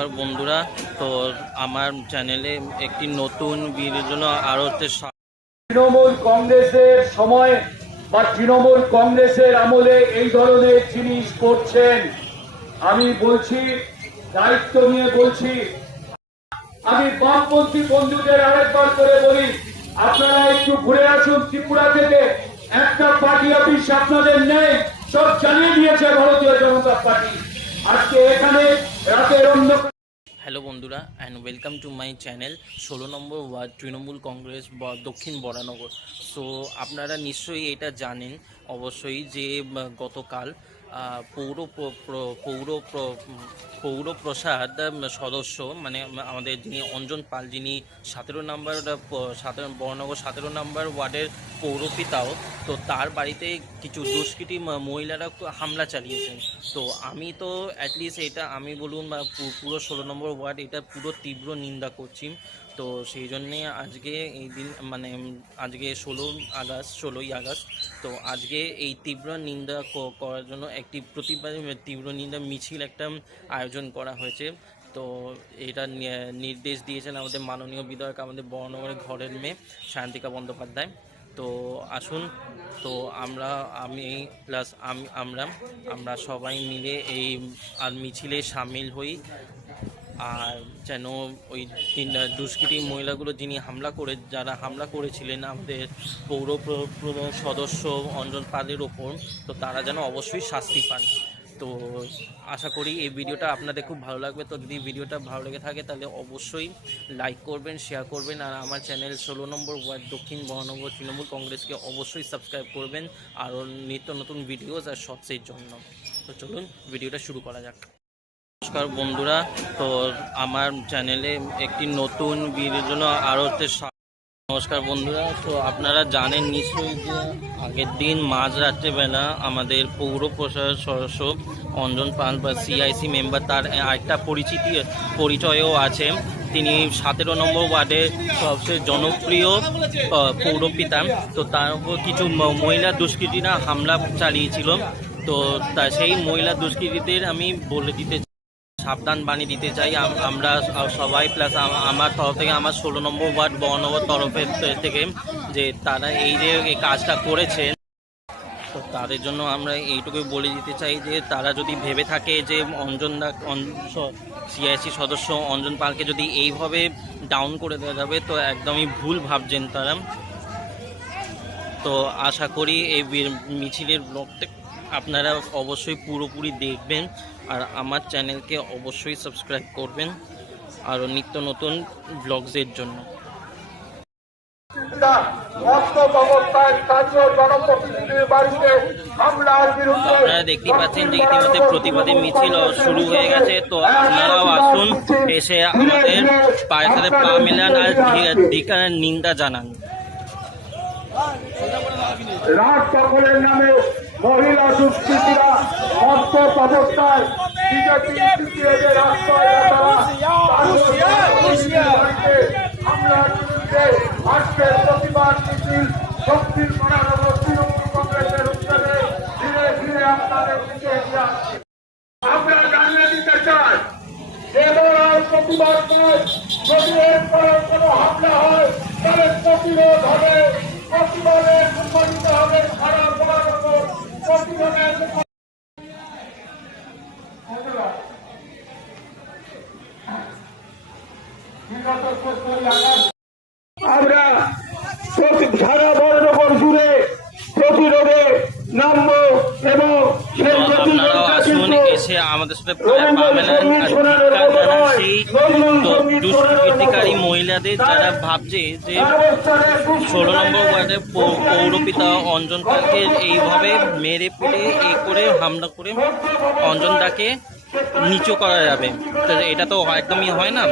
নমস্কার বন্ধুরা, তো আমার চ্যানেলে একটি নতুন ভিডিওর জন্য আরো তৃণমূল কংগ্রেসের সময় বা তৃণমূল কংগ্রেসের আমলে এই ধরনের জিনিস করছেন। আমি বলছি, দায়িত্ব নিয়ে বলছি, আমি বামপন্থী বন্ধুদের আরেকবার করে বলি, আপনারা একটু ঘুরে আসুন ত্রিপুরা থেকে। একটা পার্টি অফিস আপনাদের নেই, সব জানিয়ে দিয়েছে ভারতীয় জনতা পার্টি। আজকে এখানে রাতের অন্ধকার। হ্যালো বন্ধুরা, and welcome to my channel 16 নম্বর ওয়ার্ড তৃণমূল কংগ্রেস দক্ষিণ বরানগর। সো আপনারা নিশ্চয়ই এটা জানেন অবশ্যই যে গতকাল পৌর প্রসাদ সদস্য মানে আমাদের যিনি অঞ্জন পাল, যিনি 17 নম্বর বরানগর 17 নম্বর ওয়ার্ডের পৌরপিতাও, তো তার বাড়িতে কিছু দুষ্কৃতী মহিলারা হামলা চালিয়েছেন। তো আমি তো অ্যাটলিস্ট এটা আমি বলুন বা পুরো 16 নম্বর ওয়ার্ড এটা পুরো তীব্র নিন্দা করছি। তো সেই জন্যে আজকে এই দিন মানে আজকে 16ই আগস্ট, তো আজকে এই তীব্র নিন্দা করার জন্য একটি প্রতিবাদী তীব্র নিন্দা মিছিল একটা আয়োজন করা হয়েছে। তো এটা নির্দেশ দিয়েছেন আমাদের মাননীয় বিধায়ক, আমাদের বরানগরের ঘরের মেয়ে সায়ন্তিকা বন্দ্যোপাধ্যায়। তো আসুন, তো আমি প্লাস আমরা সবাই মিলে এই মিছিলে সামিল হই, আর যেন ওই দুষ্কৃতী মহিলাগুলো যারা হামলা করেছিলেন আমাদের পৌর সদস্য অঞ্জন পালের ওপর, তো তারা যেন অবশ্যই শাস্তি পান। তো আশা করি এই ভিডিওটা আপনাদের খুব ভালো লাগবে। তো যদি ভিডিওটা ভালো লেগে থাকে তাহলে অবশ্যই লাইক করবেন, শেয়ার করবেন, আর আমার চ্যানেল 16 নম্বর ওয়ার্ড দক্ষিণ বরানগর তৃণমূল কংগ্রেসকে অবশ্যই সাবস্ক্রাইব করবেন আরও নিত্য নতুন ভিডিওস আর শর্টসের জন্য। তো চলুন ভিডিওটা শুরু করা যাক। নমস্কার বন্ধুরা, তো আমার চ্যানেলে একটি নতুন ভিডিওর জন্য আরও নমস্কার বন্ধুরা, তো আপনারা জানেন নিশ্চয়ই যে আগের দিন মাঝরাত্রেবেলা আমাদের পৌর প্রশাসক সদস্য অঞ্জন পাল বা সিআইসি মেম্বার, তার একটা পরিচয়ও আছে। তিনি 17 নম্বর ওয়ার্ডের সবচেয়ে জনপ্রিয় পৌরপিতা। তো তার উপর কিছু মহিলা দুষ্কৃতীরা হামলা চালিয়েছিল। তো সেই মহিলা দুষ্কৃতীদের আমি বলে দিতে সাবধান বানিয়ে দিতে চাই আমরা সবাই, প্লাস আমার তরফ থেকে, আমার 16 নম্বর ওয়ার্ড বরানগর তরফের থেকে, যে তারা এই যে এই কাজটা করেছেন, তো তাদের জন্য আমরা এইটুকুই বলে দিতে চাই যে তারা যদি ভেবে থাকে যে সিআইসি সদস্য অঞ্জন পালকে যদি এইভাবে ডাউন করে দেওয়া যাবে, তো একদমই ভুল ভাবছেন তারা। তো আশা করি এই মিছিলের ব্লগটা আপনারা অবশ্যই পুরোপুরি দেখবেন, আর আমার চ্যানেলকে অবশ্যই সাবস্ক্রাইব করবেন আরও নিত্য নতুন ব্লগসের জন্য। আপনারা দেখতে পাচ্ছেন যে ইতিমধ্যে প্রতিবাদী মিছিল শুরু হয়ে গেছে। তো আপনারাও আসুন, এসে আমাদের পায়ের সাথে পা মেলান আর ধিক্কার নিন্দা জানান। রাজ সকলের নামে মহিলা দুষ্কৃতীরা অন্তত অবস্থায় বিজেপি আজকের প্রতিবাদ মিছিল দক্ষিণ বরানগর তৃণমূল কংগ্রেসের উদ্যোগে ধীরে ধীরে আপনাদের দিকে এগিয়ে আসছে। আমরা জানিয়ে দিতে চাই, এবার প্রতিবাদ নয়, যদি এরপরে কোনো হামলা হয় তাহলে প্রতিরোধ হবে, প্রতিবাদে সংগঠিত হবে সারা বরানগর প্রতিবাদের। আমরা সারা বরানগর জুড়ে প্রতিরোধে নামবো এবং আপনারাও আসুন, এসে আমাদের সাথে দুষ্কৃতিকারী মহিলাদের যারা ভাবছে যে 16 নম্বর ওয়ার্ডের পৌরপিতা অঞ্জন পালকে এইভাবে মেরে পেটে করে হামলা করে অঞ্জনদাকে নিচু করা যাবে, তো এটা তো একদমই হয় না।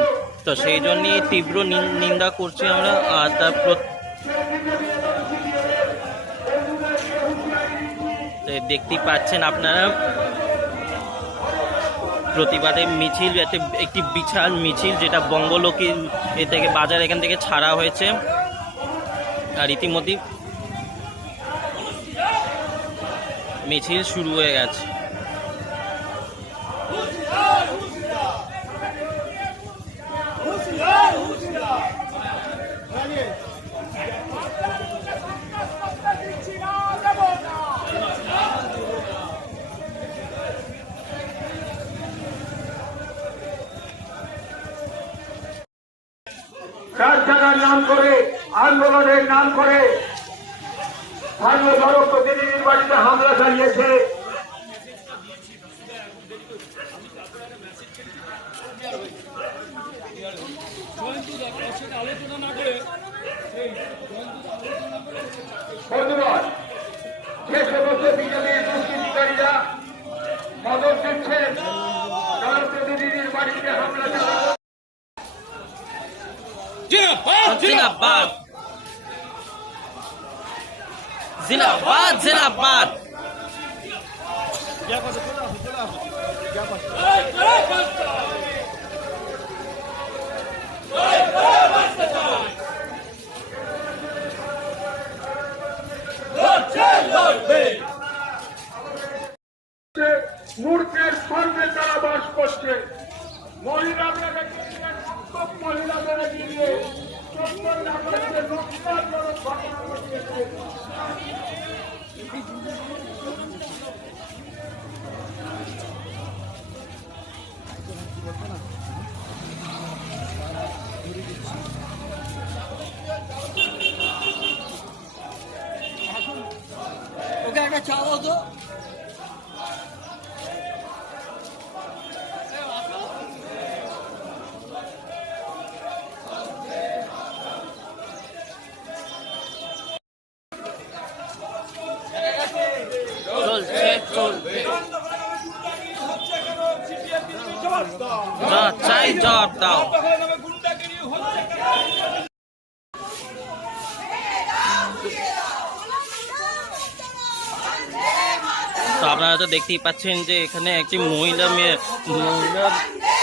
তো সেই জন্যই তীব্র নিন্দা করছি আমরা। আর তার দেখতেই পাচ্ছেন আপনারা প্রতিবাদের মিছিল, একটি বিশাল মিছিল যেটা বঙ্গলোকী থেকে বাজার এখান থেকে ছাড়া হয়েছে, আর ইতিমধ্যে মিছিল শুরু হয়ে গেছে। চার জায়গার নাম করে আন্দোলনের নাম করে স্থানীয় জনপ্রতিনিধির বাড়িতে হামলা চালিয়েছে। বন্ধুগণ, যে সমস্ত বিজেপির দুষ্কৃতিকারীরা মদত দিচ্ছেন জনপ্রতিনিধির বাড়িতে হামলা চালানো जिंदाबाद जिंदाबाद जिंदाबाद মূর্খের সঙ্গে তারা বাস করছে। মহিলাদের মহিলাদের গিয়ে ঘটনা ঘটিয়েছে। ওকে একটা চা দাও তো। চাই জবাব দাও। তো আপনারা তো দেখতেই পাচ্ছেন যে এখানে একটি মহিলা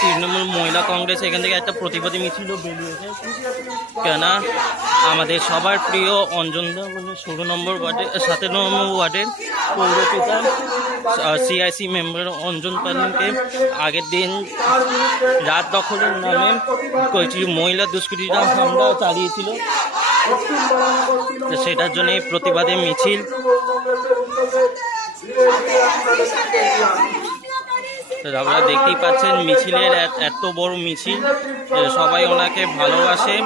তৃণমূল মহিলা কংগ্রেস এখান থেকে একটা প্রতিবাদী মিছিল বেরিয়েছে। কেননা আমাদের সবার প্রিয় অঞ্জনদা মানে 16 নম্বর ওয়ার্ডের 17 নম্বর ওয়ার্ডের পৌরপিতা সিআইসি মেম্বার অঞ্জন পালকে আগের দিন রাত দখলের নামে কয়েকটি মহিলা দুষ্কৃতীরা হামলা চালিয়েছিল। সেটার জন্য প্রতিবাদী মিছিল। আপনারা দেখতেই পাচ্ছেন মিছিলের এত বড় মিছিল, সবাই ওনাকে ভালোবাসে।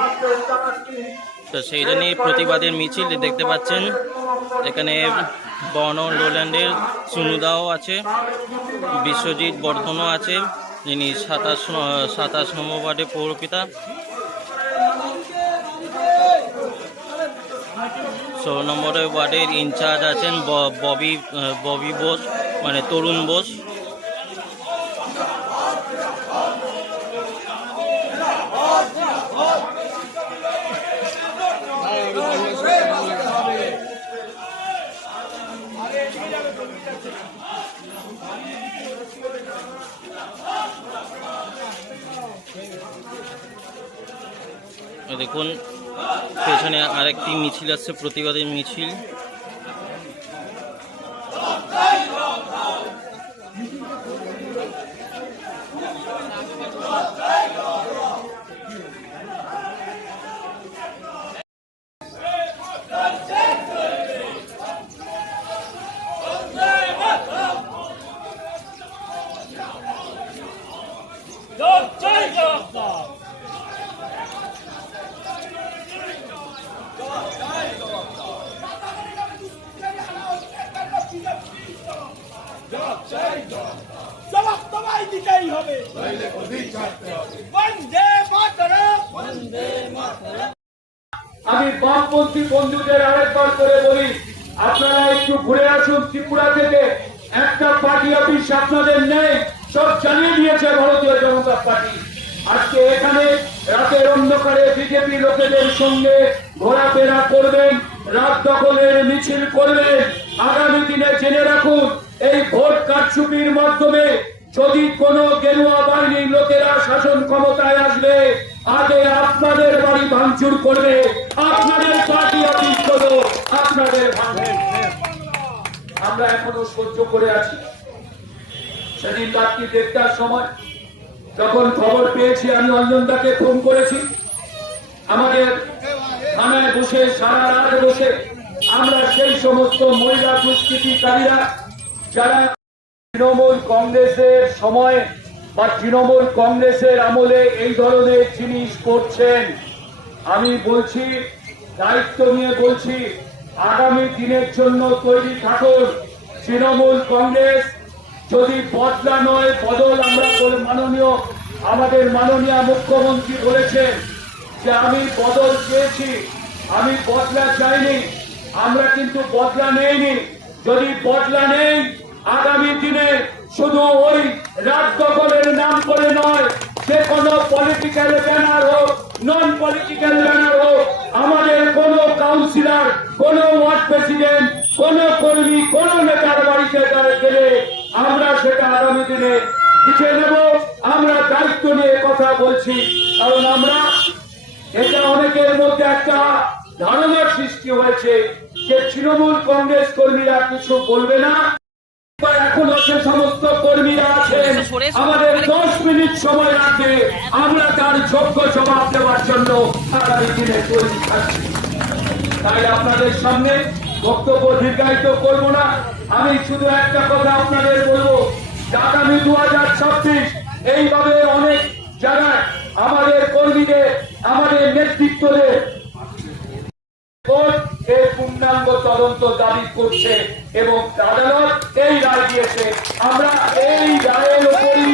তো সেই জন্যই প্রতিবাদের মিছিল দেখতে পাচ্ছেন। এখানে বর্ণ লোল্যান্ডের সুনুদাও আছে, বিশ্বজিৎ বর্ধনও আছে, যিনি 27 নম্বর ওয়ার্ডের পৌরপিতা। 16 নম্বর ওয়ার্ডের ইনচার্জ আছেন ববি বোস মানে তরুণ বোস। দেখুন পেছনে আরেকটি মিছিল আসছে, প্রতিবাদের মিছিল। আমি বামপন্থী বন্ধুদের আরেকবার করে বলি, আপনারা একটু ঘুরে আসুন ত্রিপুরা থেকে। একটা পার্টি অফিস আপনাদের নেই, সব জানিয়ে দিয়েছে ভারতীয় জনতা পার্টি। আজকে এখানে রাতের অন্ধকারে বিজেপি লোকেদের সঙ্গে ঘোরাফেরা করবেন, রাত দখলের মিছিল করবেন। আগামী দিনে জেনে রাখুন, এই ভোট কারচুপির মাধ্যমে যদি কোনো গেরুয়া বাহিনীর লোকেরা শাসন ক্ষমতায় আসবে, আগে আপনাদের বাড়ি ভাঙচুর করবে, আপনাদের পার্টি অফিস করো, আপনাদের ভাঙবে। আমরা এখনো সহ্য করে আছি। সেদিন রাত্রি 1:30টার সময় যখন খবর পেয়েছি আমি অঞ্জনদাকে ফোন করেছি। আমাদের থানায় বসে সারা রাত বসে আমরা সেই সমস্ত মহিলা দুষ্কৃতিকারীরা যারা তৃণমূল কংগ্রেসের সময় বা তৃণমূল কংগ্রেসের আমলে এই ধরনের জিনিস করছেন, আমি বলছি, দায়িত্ব নিয়ে বলছি, আগামী দিনের জন্য তৈরি থাকুন। তৃণমূল কংগ্রেস যদি বদলা নয় বদল আমরা আমাদের মাননীয় মুখ্যমন্ত্রী বলেছেন যে আমি বদল চেয়েছি, আমি বদলা চাইনি, আমরা কিন্তু বদলা নেইনি। যদি বদলা নেই আগামী দিনে শুধু ওই রাত দখলের নাম করে নয়, যে কোনো পলিটিক্যাল ব্যানার হোক, নন পলিটিক্যাল ব্যানার হোক, আমাদের কোন কাউন্সিলর, কোন ওয়ার্ড প্রেসিডেন্ট, কোন কর্মী, কোন নেতার বাড়িতে গেলে আমরা সেটা আগামী দিনে লিখে নেব। আমরা দায়িত্ব নিয়ে কথা বলছি, কারণ আমরা এটা অনেকের মধ্যে একটা ধারণার সৃষ্টি হয়েছে যে তৃণমূল কংগ্রেস কর্মীরা কিছু বলবে না। এখনো যে সমস্ত কর্মীরা আছেন আমাদের 10 মিনিট সময় রাখবে, আমরা তার যোগ্য জবাব দেওয়ার জন্য আগামী দিনে তৈরি থাকছি। তাই আপনাদের সামনে বক্তব্য দীর্ঘায়িত করব না, আমি শুধু একটা কথা আপনাদের বলবো, আগামী 2026 এইভাবে অনেক জায়গায় আমাদের কর্মীদের, আমাদের নেতৃত্বদের এর পূর্ণাঙ্গ তদন্ত দাবি করছে এবং আদালত এই রায় দিয়েছে। আমরা এই রায়ের উপরই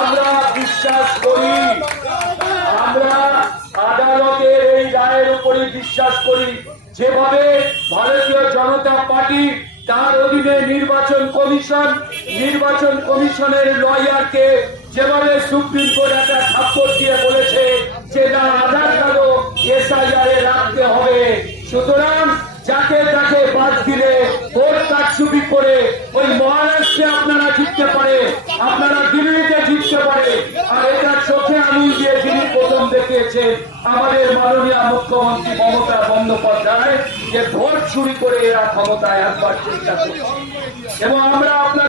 আমরা বিশ্বাস করি, আমরা আদালতের এই রায়ের উপরই বিশ্বাস করি। যেভাবে ভারতীয় জনতা পার্টি তার অধীনে নির্বাচন কমিশনের লয়ারকে যেভাবে সুপ্রিম কোর্ট একটা থাপ্পড় দিয়ে বলেছে যে না, আধার কার্ডও এসআইআর এ রাখতে হবে, সুতরাং যাকে তাকে বাদ দিলে ভোট কারচুপি করে ওই মহারাষ্ট্রে আপনারা জিততে পারে, আপনারা দিল্লিতে জিততে পারে। আর এটা চোখে আঙুল দিয়ে যিনি প্রথম দেখিয়েছেন আমাদের মাননীয় মুখ্যমন্ত্রী মমতা বন্দ্যোপাধ্যায়, যে ভোট চুরি করে এরা ক্ষমতায় আসবার চেষ্টা করছে। এবং আমরা আপনার